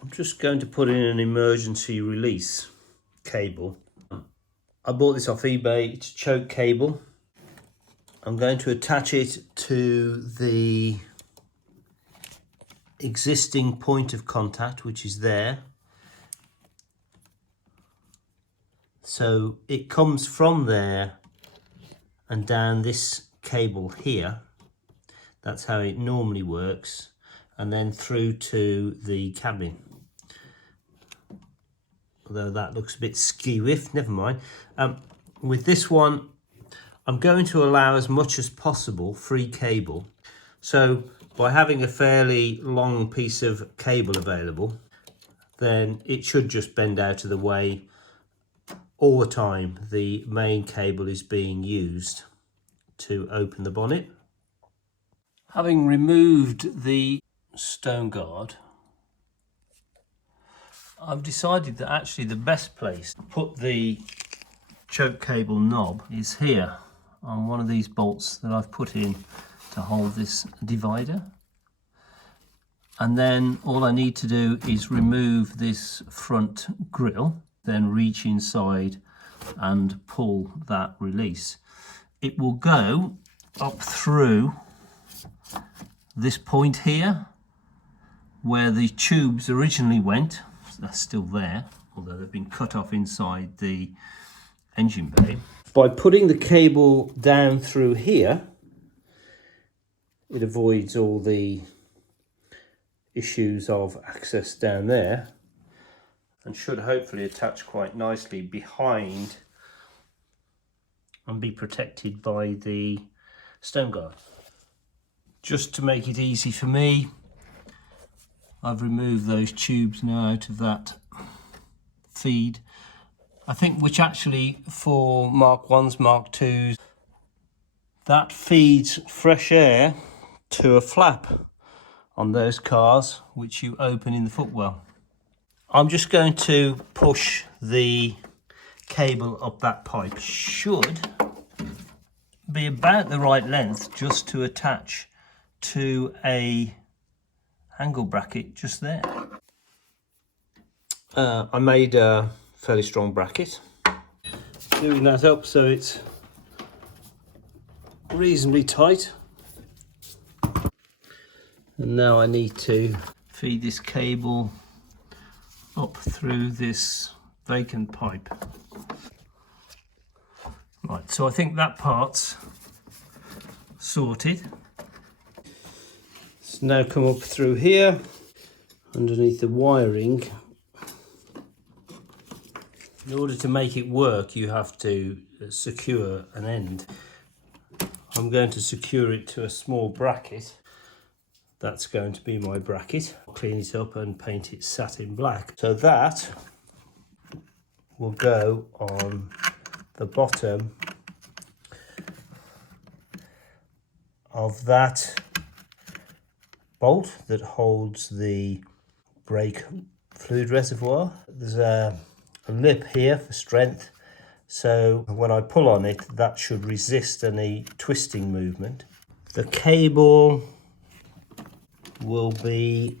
I'm just going to put in an emergency release cable. I bought this off eBay. It's a choke cable. I'm going to attach it to the existing point of contact, which is there. So it comes from there and down this cable here. That's how it normally works, and then through to the cabin. Although that looks a bit skew-iff, never mind. With this one, I'm going to allow as much as possible free cable. So by having a fairly long piece of cable available, then it should just bend out of the way all the time the main cable is being used to open the bonnet. Having removed the stone guard, I've decided that actually the best place to put the choke cable knob is here on one of these bolts that I've put in to hold this divider. And then all I need to do is remove this front grille, then reach inside and pull that release. It will go up through this point here where the tubes originally went. That's still there, although they've been cut off inside the engine bay. By putting the cable down through here, it avoids all the issues of access down there, and should hopefully attach quite nicely behind and be protected by the stone guard. Just to make it easy for me, I've removed those tubes now out of that feed. I think which actually for Mark 1s, Mark 2s, that feeds fresh air to a flap on those cars which you open in the footwell. I'm just going to push the cable up that pipe. Should be about the right length just to attach to a angle bracket just there. I made a fairly strong bracket, doing that up so it's reasonably tight. And now I need to feed this cable up through this vacant pipe. Right, so I think that part's sorted. It's now come up through here, underneath the wiring. In order to make it work, you have to secure an end. I'm going to secure it to a small bracket. That's going to be my bracket. I'll clean it up and paint it satin black. So that will go on the bottom of that bolt that holds the brake fluid reservoir. There's a lip here for strength, so when I pull on it, that should resist any twisting movement. The cable will be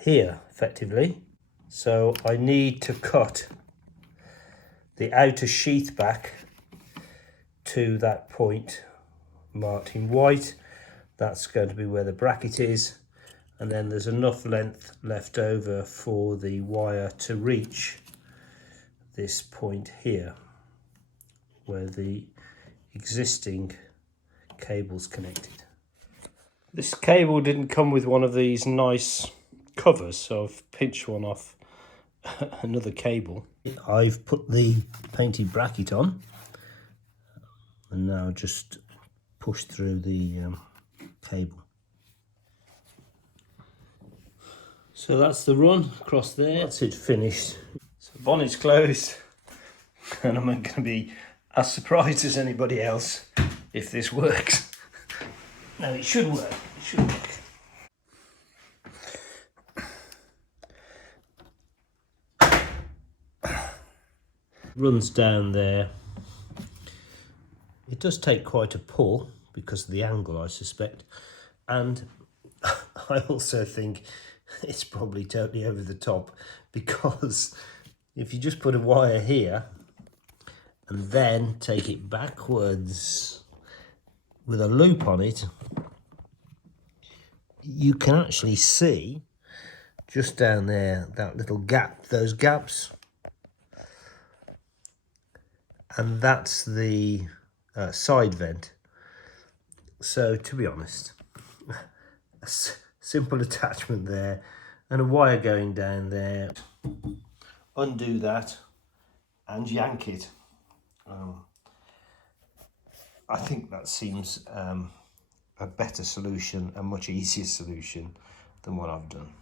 here effectively, so I need to cut the outer sheath back to that point marked in white. That's going to be where the bracket is, and then there's enough length left over for the wire to reach this point here where the existing cable's connected. This cable didn't come with one of these nice covers, so I've pinched one off another cable. I've put the painted bracket on and now just push through the cable. So that's the run across there. That's it finished. So bonnet's closed, and I'm going to be as surprised as anybody else if this works. No, it should work. It should work. Runs down there. It does take quite a pull because of the angle, I suspect, and I also think it's probably totally over the top, because if you just put a wire here and then take it backwards with a loop on it, you can actually see just down there that little gap, those gaps, and that's the side vent. So to be honest, a simple attachment there and a wire going down there. Undo that and yank it. I think that seems a better solution, a much easier solution than what I've done.